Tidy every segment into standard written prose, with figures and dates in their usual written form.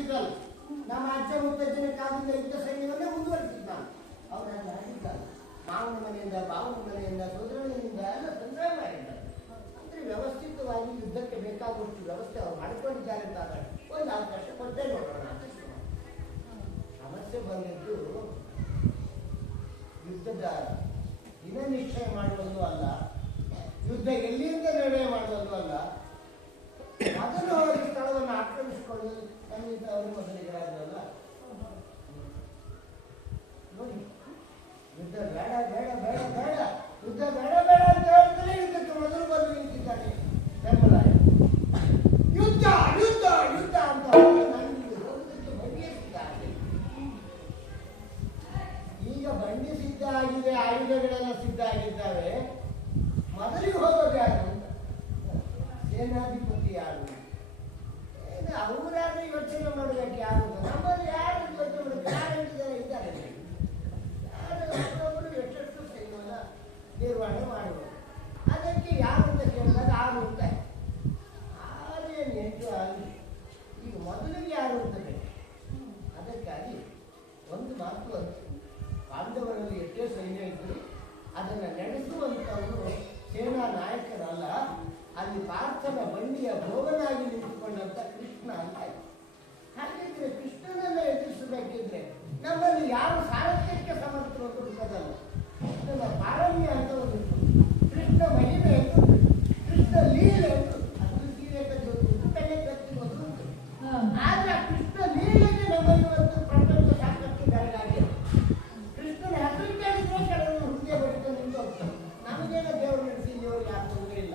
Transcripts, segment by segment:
ಪ್ರಾಕ್ಟಿಸಿಕಲ್. ನಮ್ಮ ಅಜ್ಜ ಮುತ್ತಜ್ಜನ ಕಾಲದಿಂದ ಯುದ್ಧ ಸೈನ್ಯವನ್ನೇ ಮುಂದುವರಿಸಿದ್ದಾನೆ. ಅವರನ್ನು ಆಗಿದ್ದಾರೆ ಮಾವನ ಮನೆಯಿಂದ, ಬಾವನ ಮನೆಯಿಂದ, ಸೋದರನಿಂದ ಎಲ್ಲ ತೊಂದರೆ ಮಾಡಿದ್ದಾರೆ. ಅಂದ್ರೆ ವ್ಯವಸ್ಥಿತವಾಗಿ ಯುದ್ಧಕ್ಕೆ ಬೇಕಾಗುವಷ್ಟು ವ್ಯವಸ್ಥೆ ಅವರು ಮಾಡಿಕೊಂಡಿದ್ದಾರೆ ಅಂತ ಆದಾಗ ಒಂದು ಅವಕಾಶ ಕೊಟ್ಟೇ ನೋಡೋಣ ಅಂತ ಸಮಸ್ಯೆ ಬಂದಿದ್ದು ಯುದ್ಧದ ದಿನ ನಿಶ್ಚಯ ಮಾಡುವುದು ಅಲ್ಲ, ಯುದ್ಧ ಎಲ್ಲಿಂದ ನಿರ್ಣಯ ಮಾಡುವುದು ಅಲ್ಲ, ಮೊದಲು ಅವರ ಸ್ಥಳವನ್ನು ಆಕ್ರಮಿಸಿಕೊಳ್ಳಲು ನಮ್ಮಿಂದ ಅವರು ಮೊದಲಿಗರಾಗಲ್ಲ. ನೋಡಿ, ಯುದ್ಧ ಬೇಡ ಬೇಡ ಬೇಡ ಬೇಡ, ಯುದ್ಧ ಬೇಡ ಬೇಡ ಅಂತ ಹೇಳಿದ್ರೆ ಯುದ್ಧಕ್ಕೆ ಮೊದಲು ಬಂದು ನಿಂತಿದ್ದಾನೆ ಬೆಂಬಲ. ಯುದ್ಧ ಯುದ್ಧ ಯುದ್ಧ ಅಂತ ನನಗೆ ಹೋಗೋದಕ್ಕೆ ಬಂಡಿಸಿದ್ದಾರೆ. ಈಗ ಬಂಡಿ ಸಿದ್ಧ ಆಗಿದೆ, ಆಯುಧಗಳೆಲ್ಲ ಸಿದ್ಧ ಆಗಿದ್ದಾವೆ. ಮೊದಲಿಗೆ ಹೋಗೋದು ಯಾರು ಅಂತ ಸೇನಾಧಿಪತಿ ಯಾರು, ಅವರಾದ್ರೆ ಯೋಚನೆ ಮಾಡಬೇಕು. ಯಾರು ನಮ್ಮಲ್ಲಿ ಯಾರು ಯೋಚನೆ ಮಾಡಬೇಕು? ಯಾರು ಇದ್ದಾರೆ, ಯಾರು ಎಷ್ಟೆಷ್ಟು ಸೈನ್ಯವನ್ನು ನಿರ್ವಹಣೆ ಮಾಡುವುದು. ಅದಕ್ಕೆ ಯಾರು ಅಂತ ಕೇಳಿದಾಗ 6 ಅಂತ 6 ಏನು 8 ಆಗಲಿ. ಈಗ ಮೊದಲಿಗೆ ಯಾರು ಅಂತ ಬೇಕು. ಅದಕ್ಕಾಗಿ ಒಂದು ಮಾತು ಅಂತ, ಪಾಂಡವರಲ್ಲಿ ಎಷ್ಟೇ ಸೈನ್ಯ ಇದ್ದರು ಅದನ್ನು ನಡೆಸುವಂಥವರು ಸೇನಾ ನಾಯಕರಲ್ಲ, ಅಲ್ಲಿ ಪಾರ್ಥನ ಬಂಡಿಯ ಭೋಗನಾಗಿ ನಿಂತುಕೊಂಡಂತ ಕೃಷ್ಣ ಅಂತ. ಹಾಗಿದ್ರೆ ಕೃಷ್ಣನನ್ನ ಎದುರಿಸಬೇಕಿದ್ರೆ ನಮ್ಮಲ್ಲಿ ಯಾರು ಸಾರಥ್ಯಕ್ಕೆ ಸಮರ್ಥರು ಅಂತ ಹುಡುಕದಲ್ಲ. ಕೃಷ್ಣನ ಪಾರಮ್ಯ ಅಂತ ಒಂದು, ಕೃಷ್ಣ ಮಹಿಮೆ ಅಂತ, ಕೃಷ್ಣ ಲೀಲೆ ಅಂತ, ಅದು ಸೀರೆ ಕಟ್ಟೋದು ಬೆಲೆ ಕಟ್ಟಿರೋದು ಉಂಟು. ಆದ್ರೆ ಕೃಷ್ಣ ಲೀಲೆಗೆ ನಮ್ಮಲ್ಲಿ ಒಂದು ಪ್ರಪಂಚ ಸಾಕಷ್ಟು ಬೆಳಗಾಗಿದೆ. ಕೃಷ್ಣನ ಹೆಸರು ಕೇಳಿದ್ರೆ ಕೆಲವರು ಹೃದಯ ಬಡಿತ ನಿಂತು ಹೋಗ್ತಾರೆ. ನಮಗೇನೋ ದೇವರು ನಡೆಸಿ ಇವರು ಯಾರು ತೊಂದರೆ ಇಲ್ಲ.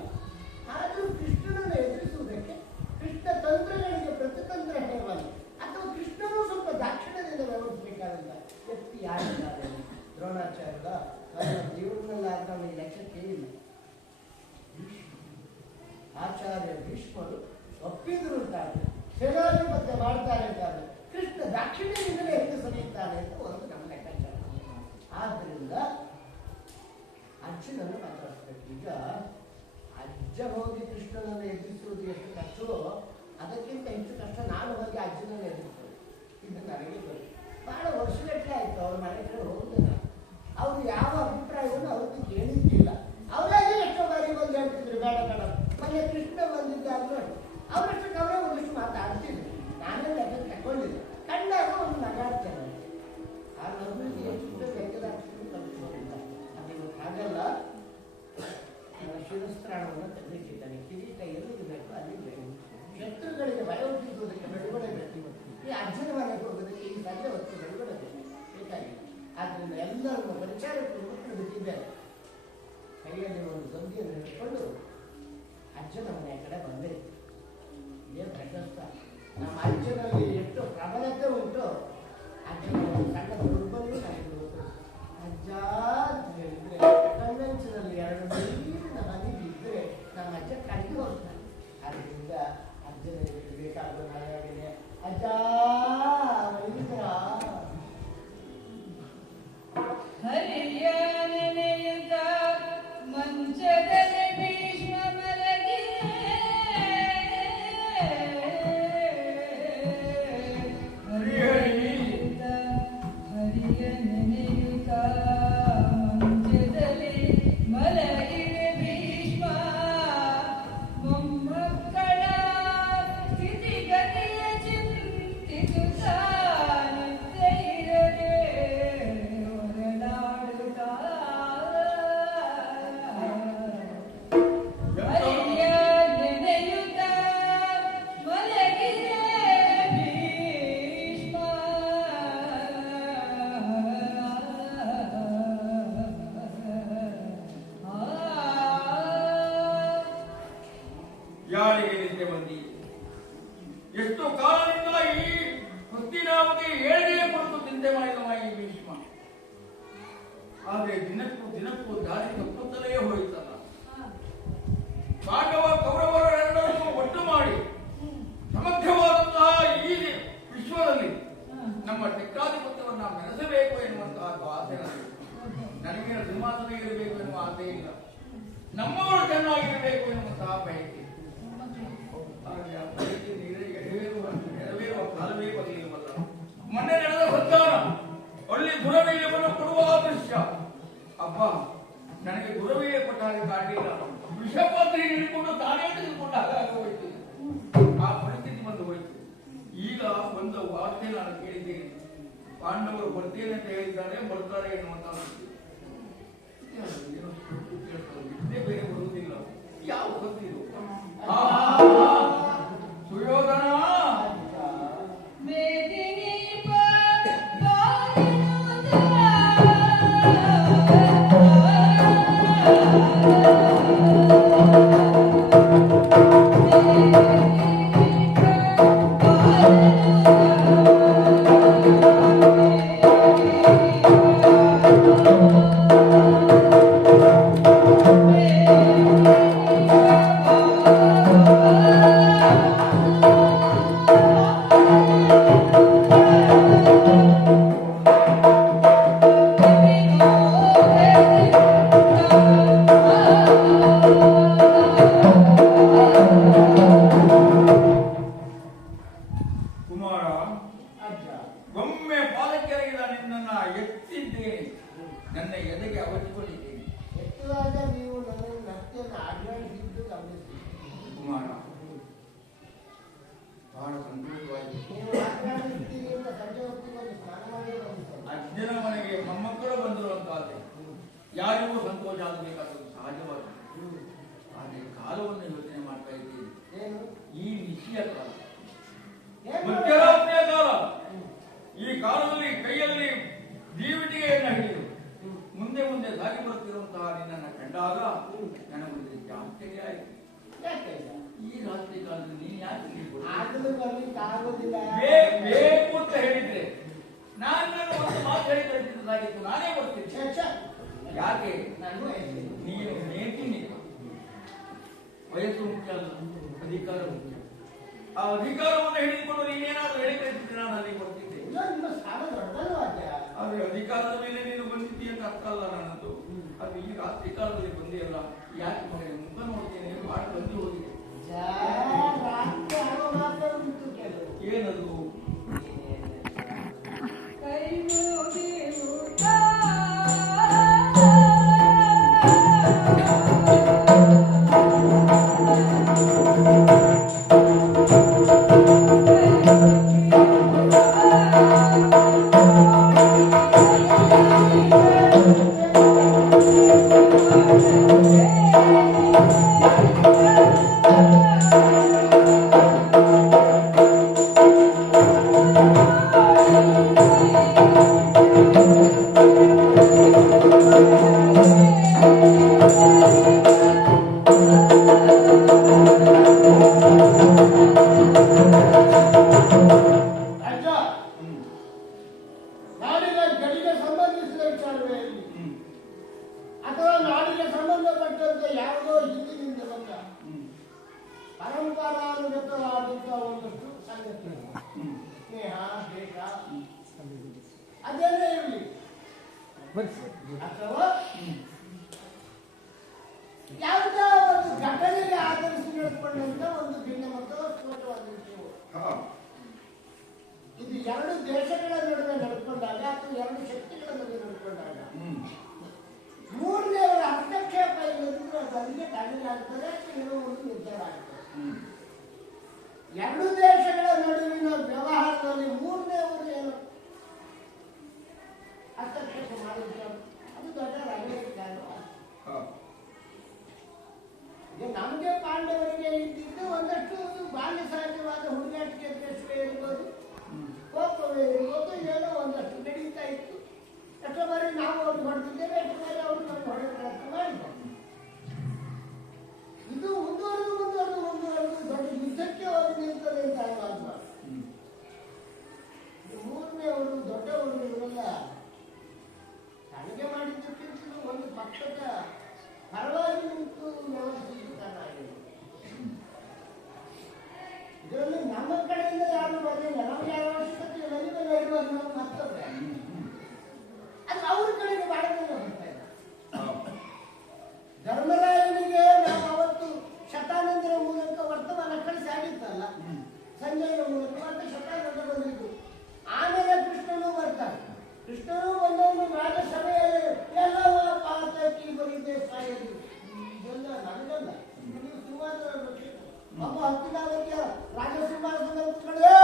ಆದರೂ ಕೃಷ್ಣನನ್ನು ಎದುರಿಸುವುದಕ್ಕೆ ಕೃಷ್ಣ ತಂತ್ರಗಳಿಗೆ ಪ್ರತಿತಂತ್ರ ಹೇಳಬಾರದು, ಅಥವಾ ಕೃಷ್ಣನೂ ಸ್ವಲ್ಪ ದಾಕ್ಷಿಣ್ಯದಿಂದ ವ್ಯವಹರಿಸಬೇಕಾದಂತ ವ್ಯಕ್ತಿ ಯಾರಿದ್ದಾರೆ? ದ್ರೋಣಾಚಾರ್ಯರ ಜೀವನದಲ್ಲಿ ಆದ ನಮಗೆ ಲೆಕ್ಕಕ್ಕೆ ಇಲ್ಲ. ಆಚಾರ್ಯ ಭೀಷ್ಮರು ಒಪ್ಪಿದ್ರು ಅಂತಾರೆ, ಸೇನಾಧಿಪತ್ಯ ಮಾಡ್ತಾರೆ ಅಂತಾರೆ, ಕೃಷ್ಣ ದಾಕ್ಷಿಣ್ಯದಿಂದಲೇ ಹೆಂಗೆ ಸರಿಯುತ್ತಾನೆ ಅಂತ ಒಂದು ನಮ್ಮ ಲೆಕ್ಕಾಚಾರ. ಆದ್ದರಿಂದ ಅರ್ಜುನನ್ನು ಮಾತಾಡಿಸ್ಬೇಕು. ಈಗ ಅಜ್ಜ ಹೋಗಿ ಕೃಷ್ಣನನ್ನು ಎದುರಿಸುವುದು ಎಷ್ಟು ಕಷ್ಟವೋ ಅದಕ್ಕಿಂತ ಹೆಚ್ಚು ಕಷ್ಟ ನಾನು ಹೋಗಿ ಅಜ್ಜನನ್ನು ಎದುರಿಸೋದು. ಇದು ನನಗೆ ಬರುತ್ತೆ. ಬಹಳ ವರ್ಷಗಟ್ಟಲೆ ಆಯಿತು ಅವ್ರ ಮನೆ ಕಡೆ ಹೋಗುದಿಲ್ಲ. ಅವರು ಯಾವ ಅಭಿಪ್ರಾಯವನ್ನು ಅವ್ರಿಗೆ ಕೇಳಿದ್ದಿಲ್ಲ. ಅವರಾಗೆ ಎಷ್ಟೋ ಬಾರಿ ಬಂದು ಹೇಳ್ತಿದ್ರು ಬೇಡ ಬೇಡ. ಮೊನ್ನೆ ಕೃಷ್ಣ ಬಂದಿದ್ದಾದ್ರು ಅವರಷ್ಟಕ್ಕೆ ಅವರೇ ಒಂದಿಷ್ಟು ಮಾತಾಡ್ತಿದ್ರು. ನಾನೆಲ್ಲ ಅದನ್ನು ತಗೊಂಡಿದ್ದೆ. ಕಂಡಾಗ ಒಂದು ನಗಾಡ್ತೇನೆ. ಆ ನಗುವಿಗೆ ಎಷ್ಟು ಬೇಕಾಗ್ತದೆ ಕಲಿಸ್ಕೊಂಡಿಲ್ಲ. ಅದು ಹಾಗಲ್ಲ. ಶಿರಸ್ತ್ರಾಣವನ್ನು ತೆಗೆದಿಟ್ಟಿದ್ದಾನೆ. ಕಿರೀಟ ಎಲ್ಲಿಗೆ ಬೇಕು ಅಲ್ಲಿ ಬೇಕು. ಶತ್ರುಗಳಿಗೆ ಭಯ ಹುಟ್ಟಿಸುವುದಕ್ಕೆ ಬೆಳವಣಿಗೆ ಬೇಕು. ಈ ಅಜ್ಜನ ಮನೆಗೆ ಹೋಗೋದಕ್ಕೆ ಈ ಸಂಜೆ ಹೊತ್ತು ಬೆಳವಣಿಗೆ ಬೇಕಾಗಿಲ್ಲ. ಆದ್ದರಿಂದ ಎಲ್ಲರನ್ನು ಪರಿಚಾರಕ್ಕೆ ಮಕ್ಕಳು ಬಿಟ್ಟಿದ್ದಾರೆ. ಕೈಯಲ್ಲಿ ಒಂದು ಸಂಧಿಯನ್ನು ಹಿಡ್ಕೊಂಡು ಅಜ್ಜನ ಮನೆಯ ಕಡೆ ಬಂದೆ. ಇದೇ ಪ್ರಶಸ್ತ. ನಮ್ಮ ಅಜ್ಜನಲ್ಲಿ ಎಷ್ಟು ಪ್ರಬಲತೆ ಉಂಟು, ಅಜ್ಜನ ಸಣ್ಣ ದುರ್ಬಲು ನನಗೆ ಅಜ್ಜ ಅಂತ ಹೇಳಿದ್ರೆ ಕಣ್ಣಂಚಿನಲ್ಲಿ 2 ನೀರಿನ ಹನಿ ಬಿದ್ದರೆ ನಮ್ಮ ಅಜ್ಜ ಕಣ್ಣು ಹೋಗ್ತಾನೆ. ಆದ್ದರಿಂದ ಅಜ್ಜನ ಬೇಕಾದ ನಾಳೆ ಅಜ್ಜ ಹರಿಯ ನೆನೆಯುತ್ತ ಮಂಚದಲ್ಲಿ ಭೀಷ್ಮ ಮಲಗಿ ಹರಿಯ ನೆನೆಯುತ್ತ ಮಂಚದಲ್ಲಿ ಮಲಗಿರೆ ಭೀಷ್ಮ ಮೊಮ್ಮಕ್ಕಳ ಸ್ಥಿತಿಗತಿಯ ಚಿಂತಿಸುತ್ತಾ ನಿದ್ದೆಯಿರದೆ ಹೊರನಾಡುತ್ತಾ ಹರಿಯ ನೆನೆಯುತ್ತ ಮಲಗಿರೆ ಭೀಷ್ಮ ಯಾರಿಗೆ ನಿದ್ದೆ ಬಂದಿ? ಎಷ್ಟು ಕಾಲದಿಂದ ಈ ಹಸ್ತಿನಾವತಿ ಏಳಿಗೆ ಕುರಿತು ಚಿಂತೆ ಮಾಡಿದವ ಈ ಭೀಷ್ಮ. ಆದರೆ ದಿನಕ್ಕೂ ದಾರಿ ತಪ್ಪುತ್ತಲೇ ಹೋಯಿತಲ್ಲ. ಪಾಂಡವ ಕೌರವರೆಲ್ಲರನ್ನೂ ಒಟ್ಟು ಮಾಡಿ ಸಮಗ್ರವಾದಂತಹ ಈ ವಿಶ್ವದಲ್ಲಿ ನಮ್ಮ ಟೆಕ್ಕಾಧಿಪತ್ಯವನ್ನು ಮೆರೆಸಬೇಕು ಎನ್ನುವಂತಹ ಆಸೆ ನನಗೆ ಸಿಂಹಾಸನ ಇರಬೇಕು ಎನ್ನುವ ಆಸೆ ಇಲ್ಲ. ನಮ್ಮವರು ಚೆನ್ನಾಗಿರಬೇಕು ಎನ್ನುವಂತಹ ಬಯಕೆ. ನೆರವೇರುವ ಕಾಲವೇ ಮಾತೇ ನಾನು ಕೇಳಿದ್ದೇನೆ. ಪಾಂಡವರು ಬರ್ತೇನೆ ಅಂತ ಹೇಳಿದ್ದಾರೆ, ಬರ್ತಾರೆ ಎನ್ನುವಂತ ನಿದ್ದೆ ಬೇರೆ ಬರುವುದಿಲ್ಲ. ಯಾವ ಗೊತ್ತಿರು ಸುಯೋಧನ ಒಮ್ಮೆ ಪಾಲಕ್ಕೆರಗಿದ ನಿನ್ನನ್ನ ಎತ್ತಿದ್ದೇನೆ, ನನ್ನ ಎದೆಗೆ ಅವಚಿಕೊಂಡಿದ್ದೇನೆ. ಎತ್ತುವಾಗ ನೀವು ನನ್ನ ನೃತ್ಯವನ್ನು ಆಡ್ಯಾಡಿಸಿದ್ದು ಗಮನಿಸಿ ಕುಮಾರ. ಬಹಳ ಸಂತೋಷವಾಯಿತು. ನೀವು ಆಡ್ಯಾಡಿಸ್ತೀರಿ ಅಂತ ಸಂಜೆ ಹೊತ್ತಿಗೆ ಒಂದು ಸ್ನಾನ ಮಾಡಿ ಬಂದಿದ್ದಾರೆ. ಅಜ್ಜನ ಮನೆಗೆ ಮೊಮ್ಮಕ್ಕಳು ಬಂದಿರುವಂತಹದ್ದೇ, ಯಾರಿಗೂ ಸಂತೋಷ ಆಗಬೇಕಾದದ್ದು ಸಹಜವಾದ. ಆದರೆ ಕಾಲವನ್ನು ಯೋಚನೆ ಮಾಡ್ತಾ ಇದ್ದೀನಿ. ಏನು ಈ ನಿಶ್ಚಯ ಕಾಲ, ಮಧ್ಯರಾತ್ರಿಯ ಕಾಲ. ಈ ಕಾಲದಲ್ಲಿ ಕೈಯಲ್ಲಿ ದೀವಿಟಿಗೆಯನ್ನು ಹಿಡಿದು ಮುಂದೆ ಮುಂದೆ ಸಾಗಿ ಬರುತ್ತಿರುವಂತಹ ನಿನ್ನನ್ನು ಕಂಡಾಗ ನನಗೊಂದು ಜಾಸ್ತಿಗೆ ಆಯಿತು. ಈ ರಾತ್ರಿ ಕಾಲದಲ್ಲಿ ನೀನು ಯಾಕೆ ಬೇಕು ಅಂತ ಹೇಳಿದ್ರೆ ನಾನು ಒಂದು ಮಾತು ಹೇಳಿ ಕಳಿಸಿದ್ದಾಗಿತ್ತು, ನಾನೇ ಬರ್ತೀನಿ. ಯಾಕೆ ನೀನು ನೇತಿನಿ. ವಯಸ್ಸು ಮುಖ್ಯ ಅಲ್ಲ, ಅಧಿಕಾರ ಮುಖ್ಯ. ಆ ಅಧಿಕಾರವನ್ನು ಹಿಡಿದುಕೊಂಡು ನೀನೇನಾದ್ರೂ ಹೇಳಿ ಕಳಿಸಿದ್ರೆ ನಾನು ಅಲ್ಲಿಗೆ ಬರ್ತಿದ್ದೆ. ಆದ್ರೆ ಅಧಿಕಾರದ ಮೇಲೆ ನೀನು ಬಂದಿದ್ದೀಯ ಅಂತ ಅರ್ಥ ಅಲ್ಲ ನನ್ನದು. ಅದು ಈ ರಾತ್ರಿ ಕಾಲದಲ್ಲಿ ಬಂದೆಯಲ್ಲ, ಯಾಕೆ ಮಗನೇ ಮುಖ ನೋಡ್ತೇನೆ, ಮಾಡಿ ಬಂದು ಹೋಗಿದೆ. ಏನದು? ಪರಂಪರಾನುಗತವಾದಂತಹ ಒಂದಷ್ಟು ಸಂಗತಿ ಸ್ನೇಹ ದೇಶ ಅದೇನೇ ಇರಲಿ, ಅಥವಾ ಯಾವುದೋ ಒಂದು ಘಟನೆಗೆ ಆಧರಿಸಿ ನಡೆದುಕೊಂಡಂತ ಒಂದು ಭಿನ್ನಮತದ ಸ್ಫೋಟವಾದ ವಿಷಯವು ಇದು ಎರಡು ದೇಶಗಳ ನಡುವೆ ನಡೆದುಕೊಂಡಾಗ ಅಥವಾ ಎರಡು ಶಕ್ತಿಗಳ ನಡುವೆ ನಡೆದುಕೊಂಡಾಗ ಮೂರನೆಯವರ ಹಸ್ತಕ್ಷೇಪ ಇಲ್ಲದಿದ್ರೆ ಅದು ಅಲ್ಲಿಗೆ ತಡೆಯಾಗ್ತದೆ, ಏನೋ ಒಂದು ನಿರ್ಧಾರ ಆಗ್ತದೆ. ಎರಡು ದೇಶಗಳ ನಡುವಿನ ವ್ಯವಹಾರದಲ್ಲಿ ಮೂರನೆಯವರು ಏನು ಹಸ್ತಕ್ಷೇಪ ಮಾಡಿದ್ರು ಅದು ದೊಡ್ಡ ರಾಜಕೀಯ. ನಮಗೆ ಪಾಂಡವರಿಗೆ ಇದ್ದಿದ್ದು ಒಂದಷ್ಟು ಬಾಲ್ಯ ಸಹಜವಾದ ಹುಡುಗಾಟಿಕೆ ದ್ವೇಷವೇ ಇರ್ಬೋದು, ಕೋಪವೇ ಇರ್ಬೋದು, ಏನೋ ಒಂದಷ್ಟು ನಡೀತಾ ಇತ್ತು. ಎಷ್ಟೋ ಬಾರಿ ನಾವು ಅವ್ರಿಗೆ ಹೊಡೆದಿದ್ದೇವೆ, ಎಷ್ಟೋ ಬಾರಿ ಅವರು ನಮ್ಗೆ ಹೊಡೆದ ಪ್ರಯತ್ನ ಮಾಡಿದ್ದಾರೆ. ಇದು ಮುಂದುವರೆದು ದೊಡ್ಡ ಯುದ್ಧಕ್ಕೆ ಹೋಗಿ ನಿಲ್ತದೆ ಅಂತ ಆಗಬಾರ್ದು. ಮೂರನೆಯವರು ದೊಡ್ಡವರು ಇವರೆಲ್ಲ ತನಗೆ ಮಾಡಿದ್ದಕ್ಕಿಂತಲೂ ಒಂದು ಪಕ್ಷದ ಪರವಾಗಿ ನಿಂತು ವ್ಯವಹರಿಸಿದ್ದು ಕಾರಣ. ಇದರಲ್ಲಿ ನಮ್ಮ ಕಡೆಯಿಂದ ಯಾರು ಬರಲಿಲ್ಲ, ನಮ್ಗೆ ಯಾವ ಅವಶ್ಯಕತೆ ಇಲ್ಲ, ನೀವೆಲ್ಲ ಇರುವಾಗ ನಾವು ಮತ್ತೊಬ್ಬರೇ ಅದು ಅವ್ರ ಕಡೆಗೆ ಬಾಳದಲ್ಲ ಬರ್ತಾ ಇಲ್ಲ. ಧರ್ಮರಾಯನಿಗೆ ನಾವು ಅವತ್ತು ಶತಾನಂದರ ಮೂಲಕ ವರ್ತಮಾನ ಕಳಿಸಿ ಆಗಿತ್ತಲ್ಲ, ಸಂಜಯನ ಮೂಲಕ ಮತ್ತೆ ಶತಾನಂದ ಬಂದಿದ್ದು. ಆಮೇಲೆ ಕೃಷ್ಣನೂ ಬರ್ತಾರೆ. ಕೃಷ್ಣನೂ ಬಂದವನು ರಾಜಸಭೆಯಲ್ಲಿ ಎಲ್ಲವ ಪಾತಕಿ ಬರಿದೆ ಸಾಯಲಿ, ಇದೆಲ್ಲ ನನಗಲ್ಲ, ನೀವು ಸಿಂಹಾಸನ ಒಬ್ಬ ಹತ್ತಿನಾವತಿಯ ರಾಜಸಿಂಹಾಸನ ಕೂತ್ಕೊಂಡ್ರೆ